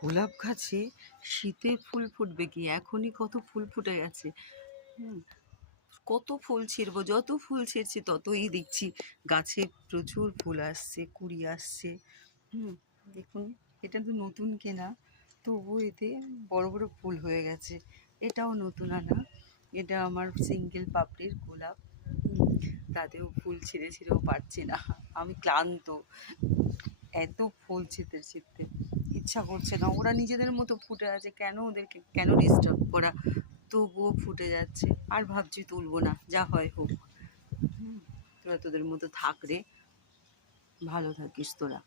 গোলাপ গাছে শীতে ফুল ফুটবে কি, এখনই কত ফুল ফুটে গেছে। হুম, কত ফুল ছিঁড়বো, যত ফুল ছিঁড়ছি ততই দেখছি গাছে প্রচুর ফুল আসছে, কুড়ি আসছে। দেখুন, এটা তো নতুন কেনা, তবু এতে বড় বড় ফুল হয়ে গেছে। এটাও নতুন আনা, এটা আমার সিঙ্গেল পাপড়ির গোলাপ। তাতেও ফুল ছিঁড়ে ছিঁড়েও পারছি না, আমি ক্লান্ত। এত ফুল ছিঁড়তে ছিঁড়তে ইচ্ছা করছে না, ওরা নিজেদের মতো ফুটে আছে, কেন ওদেরকে কেন ডিস্টার্ব করা, তবুও ফুটে যাচ্ছে। আর ভাবছি তুলবো না, যা হয় হোক। তোরা তোদের মতো থাক রে, ভালো থাকিস তোরা।